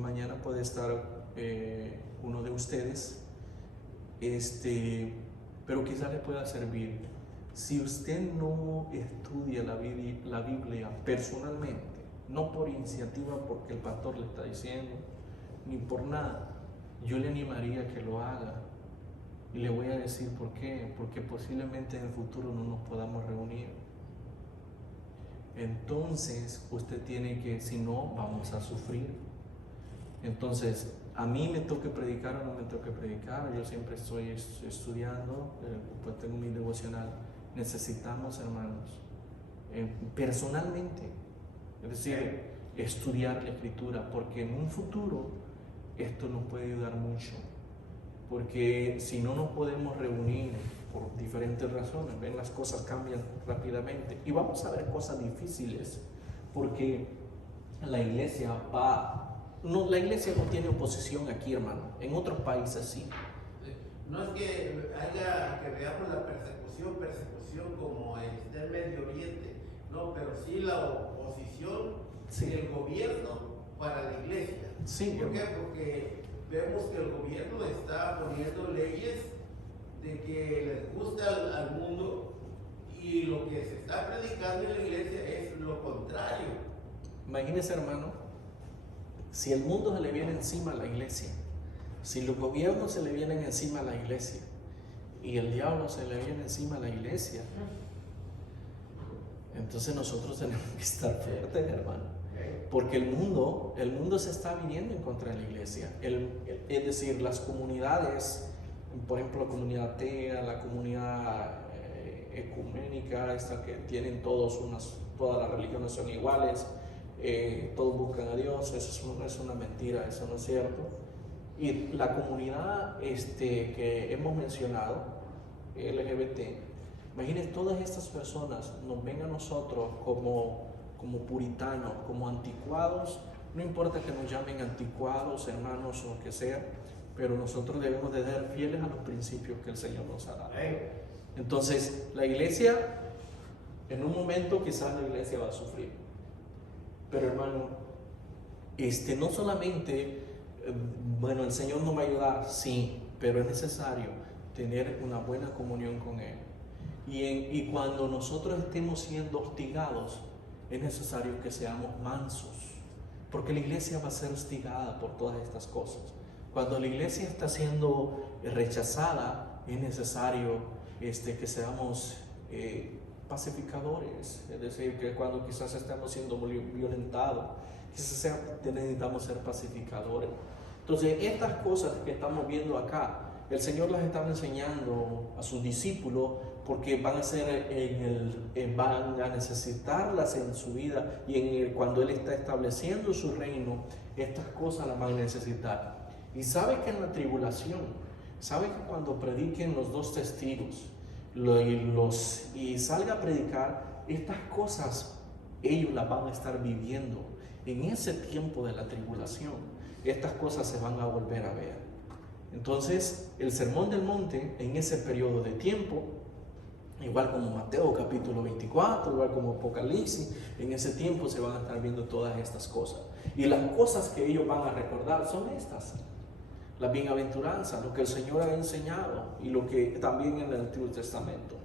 mañana puede estar uno de ustedes, pero quizás les pueda servir. Si usted no estudia la Biblia personalmente, no por iniciativa porque el pastor le está diciendo, ni por nada, yo le animaría a que lo haga. Y le voy a decir por qué. Porque posiblemente en el futuro no nos podamos reunir. Entonces, usted tiene que, si no, vamos a sufrir. Entonces, a mí me toque predicar o no me toque predicar, yo siempre estoy estudiando, pues tengo mi devocional. Necesitamos, hermanos, personalmente, es decir, estudiar la Escritura, porque en un futuro esto nos puede ayudar mucho. Porque si no nos podemos reunir por diferentes razones, ven, las cosas cambian rápidamente y vamos a ver cosas difíciles, porque la iglesia la iglesia no tiene oposición aquí, hermano. En otros países sí. No es que veamos la persecución como está en Medio Oriente, no, pero sí la oposición del gobierno para la iglesia. Sí. ¿Por qué? Porque vemos que el gobierno está poniendo leyes de que les gusta al mundo y lo que se está predicando en la iglesia es lo contrario. Imagínese, hermano, si el mundo se le viene encima a la iglesia, si los gobiernos se le vienen encima a la iglesia y el diablo se le viene encima a la iglesia, entonces nosotros tenemos que estar fuertes, hermano. Porque el mundo se está viniendo en contra de la iglesia. Es decir, las comunidades, por ejemplo, la comunidad atea, la comunidad ecuménica, esta que tienen todas las religiones son iguales, todos buscan a Dios, eso es una mentira, eso no es cierto. Y la comunidad que hemos mencionado, LGBT, imagínense, todas estas personas nos ven a nosotros como puritanos, como anticuados. No importa que nos llamen anticuados, hermanos, o lo que sea, pero nosotros debemos de ser fieles a los principios que el Señor nos ha dado. Entonces, la iglesia, en un momento quizás la iglesia va a sufrir, pero hermano, no solamente, el Señor nos va a ayudar, sí, pero es necesario tener una buena comunión con Él. Y cuando nosotros estemos siendo hostigados, es necesario que seamos mansos, porque la iglesia va a ser hostigada por todas estas cosas. Cuando la iglesia está siendo rechazada, es necesario que seamos pacificadores, es decir, que cuando quizás estamos siendo violentados, quizás necesitamos ser pacificadores. Entonces, estas cosas que estamos viendo acá, el Señor las está enseñando a sus discípulos, porque van a necesitarlas en su vida, y cuando Él está estableciendo su reino, estas cosas las van a necesitar. Y sabe que en la tribulación ¿Sabe que cuando prediquen los dos testigos y salga a predicar, estas cosas ellos las van a estar viviendo en ese tiempo de la tribulación? Estas cosas se van a volver a ver. Entonces, el Sermón del Monte, en ese periodo de tiempo, igual como Mateo capítulo 24, igual como Apocalipsis, en ese tiempo se van a estar viendo todas estas cosas. Y las cosas que ellos van a recordar son estas: la bienaventuranza, lo que el Señor ha enseñado y lo que también en el Antiguo Testamento.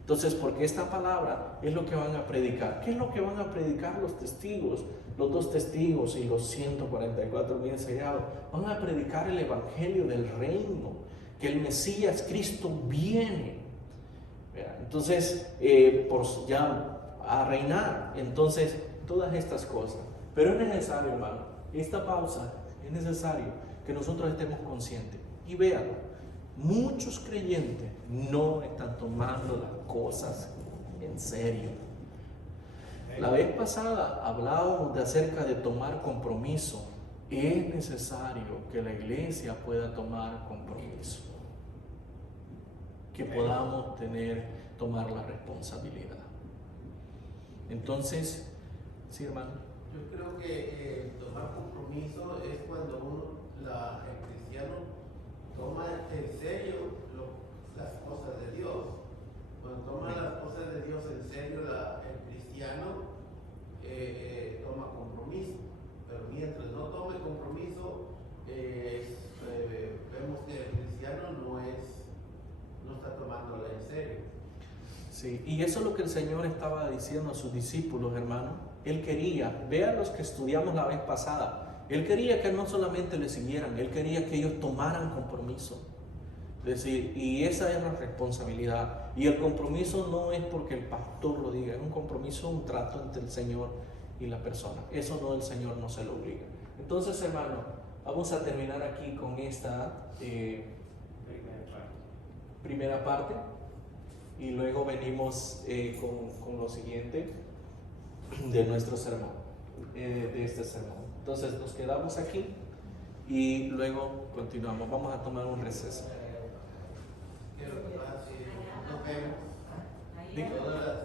Entonces, porque esta palabra es lo que van a predicar. ¿Qué es lo que van a predicar los testigos? Los dos testigos y los 144,000 sellados van a predicar el evangelio del reino, que el Mesías Cristo viene. Entonces, ya a reinar. Entonces, todas estas cosas. Pero es necesario, hermano, esta pausa, es necesario que nosotros estemos conscientes. Y véanlo, muchos creyentes no están tomando las cosas en serio. La vez pasada hablábamos de acerca de tomar compromiso. Es necesario que la iglesia pueda tomar compromiso, que podamos tomar la responsabilidad. Entonces, sí, hermano. Yo creo que tomar compromiso es cuando el cristiano toma en serio las cosas de Dios. Cuando toma las cosas de Dios en serio, el cristiano toma compromiso. Pero mientras no tome compromiso, vemos que el cristiano no está tomándola en serio. Sí, y eso es lo que el Señor estaba diciendo a sus discípulos, hermano. Él quería, vean los que estudiamos la vez pasada, Él quería que no solamente le siguieran, Él quería que ellos tomaran compromiso. Es decir, y esa es la responsabilidad. Y el compromiso no es porque el pastor lo diga, es un compromiso, un trato entre el Señor y la persona. Eso no, el Señor no se lo obliga. Entonces, hermano, vamos a terminar aquí con esta primera parte. Y luego venimos con lo siguiente de nuestro sermón, de este sermón. Entonces nos quedamos aquí y luego continuamos. Vamos a tomar un receso. Quiero que nos vemos. Diga. Todas las